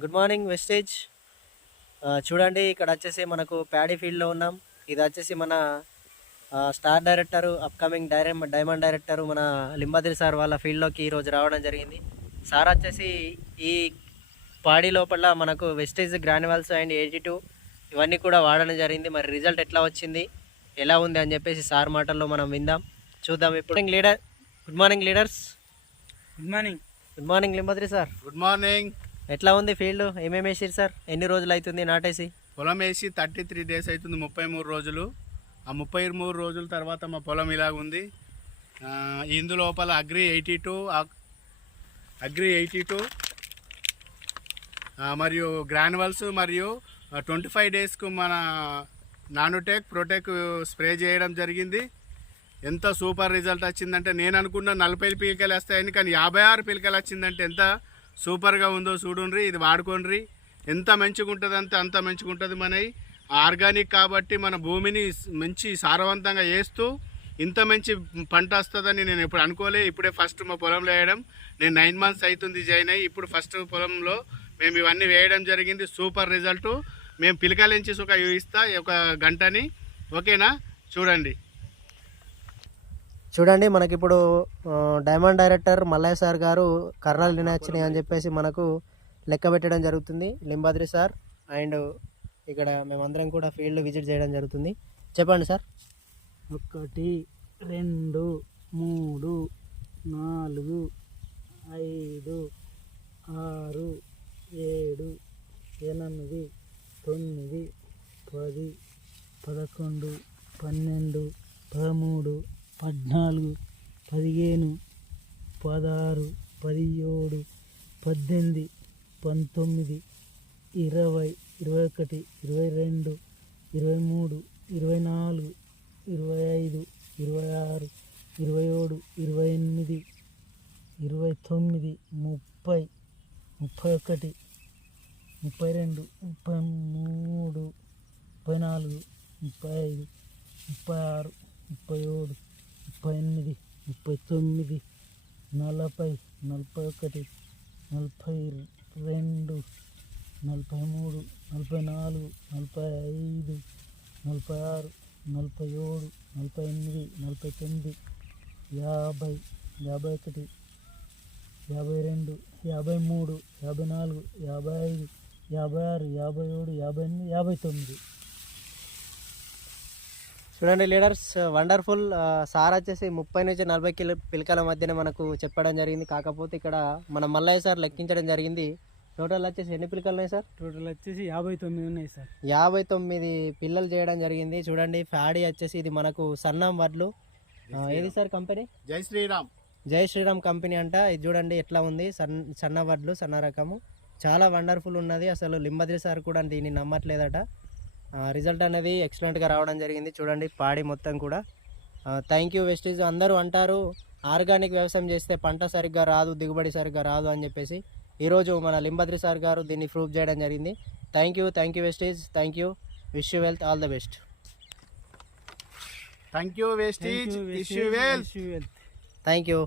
Good morning wastage. చూడండి ఇక్కడ వచ్చేసి మనకు ప్యాడీ ఫీల్డ్లో ఉన్నాం. ఇది వచ్చేసి మన star director upcoming diamond director మన లింబాద్రి సార్ వాళ్ళ ఫీల్డ్లోకి ఈరోజు రావడం జరిగింది. సార్ వచ్చేసి ఈ పాడీ లోపల మనకు వెస్టేజ్ గ్రాన్యువల్స్ అండ్ 82 ఇవన్నీ కూడా వాడడం జరిగింది. మరి రిజల్ట్ ఎట్లా వచ్చింది, ఎలా ఉంది అని చెప్పేసి సార్ మాటల్లో మనం విందాం, చూద్దాం. ఇప్పుడు leader good morning leaders. Good morning Limbadri sir. Good morning. ఎట్లా ఉంది ఫీల్డ్, ఏమేమి వేసిరు సార్, ఎన్ని రోజులు అవుతుంది నాటేసి? పొలం వేసి 33 డేస్ అవుతుంది, 33 రోజులు. ఆ 33 రోజుల తర్వాత మా పొలం ఇలాగ ఉంది. ఇందులోపల అగ్రి 82 మరియు గ్రాన్యువల్స్ మరియు 25 డేస్కు మన నానోటెక్ ప్రోటెక్ స్ప్రే చేయడం జరిగింది. ఎంత సూపర్ రిజల్ట్ వచ్చిందంటే, నేను అనుకున్న 40 పిలకలు వస్తాయని, కానీ 56 పిలకలు వచ్చిందంటే ఎంత సూపర్గా ఉందో చూడండి. ఇది వాడుకోండి, ఎంత మంచిగా ఉంటుంది అంటే అంత మంచిగా ఉంటుంది. మనవి ఆర్గానిక్ కాబట్టి మన భూమిని మంచి సారవంతంగా వేస్తూ ఇంత మంచి పంట వస్తుందని నేను ఎప్పుడు అనుకోలే. ఇప్పుడే ఫస్ట్ మా పొలంలో వేయడం, నేను 9 మంత్స్ అవుతుంది జాయిన్ అయ్యి. ఇప్పుడు ఫస్ట్ పొలంలో మేము ఇవన్నీ వేయడం జరిగింది. Super result. మేము పిలకలించి ఒక ఇస్తా ఒక గంటని, ఓకేనా? చూడండి మనకిప్పుడు డైమండ్ డైరెక్టర్ మల్లయ్య సార్ గారు కర్నల్ నినాచినాయి అని చెప్పేసి మనకు లెక్క పెట్టడం జరుగుతుంది, లింబాద్రి సార్. అండ్ ఇక్కడ మేమందరం కూడా ఫీల్డ్ విజిట్ చేయడం జరుగుతుంది. చెప్పండి సార్. 1 2 3 4 5 6 7 8 9 10 11 12 13 14 15 16 17 18 19 20 21 22 23 24 25 26 27 28 29 30 31 32 33 34 35 36 37 38 39 40 41 42 43 44 45 46 47 48 49 50 51 52 53 54 55 56 57 58 59. చూడండి లీడర్స్, వండర్ఫుల్. సార్ వచ్చేసి 30 నుంచి 40 పిలకల మధ్యన మనకు చెప్పడం జరిగింది. కాకపోతే ఇక్కడ మన మల్లయ్య సార్ లెక్కించడం జరిగింది. టోటల్ వచ్చేసి ఎన్ని పిలకలు ఉన్నాయి సార్? టోటల్ వచ్చేసి 59 ఉన్నాయి సార్. 59 పిల్లలు చేయడం జరిగింది. చూడండి ప్యాడీ వచ్చేసి ఇది మనకు సన్నం వడ్లు. ఏది సార్ కంపెనీ? జై శ్రీరామ్ కంపెనీ అంట. ఇది చూడండి ఎట్లా ఉంది, సన్న వడ్లు, సన్న రకము, చాలా వండర్ఫుల్ ఉన్నది. అసలు లింబాద్రి సార్ కూడా దీన్ని నమ్మట్లేదట. రిజల్ట్ అనేది ఎక్సలెంట్గా రావడం జరిగింది. చూడండి పాడి మొత్తం కూడా. థ్యాంక్ యూ వెస్టేజ్. అందరూ అంటారు ఆర్గానిక్ వ్యవసాయం చేస్తే పంట సరిగ్గా రాదు, దిగుబడి సరిగ్గా రాదు అని చెప్పేసి. ఈరోజు మన లింబాద్రి సార్ గారు దీన్ని ప్రూవ్ చేయడం జరిగింది. థ్యాంక్ యూ వెస్టేజ్. Thank you. Wish you wealth. All the best. Thank you వెస్టేజ్. Wish you wealth. Thank you.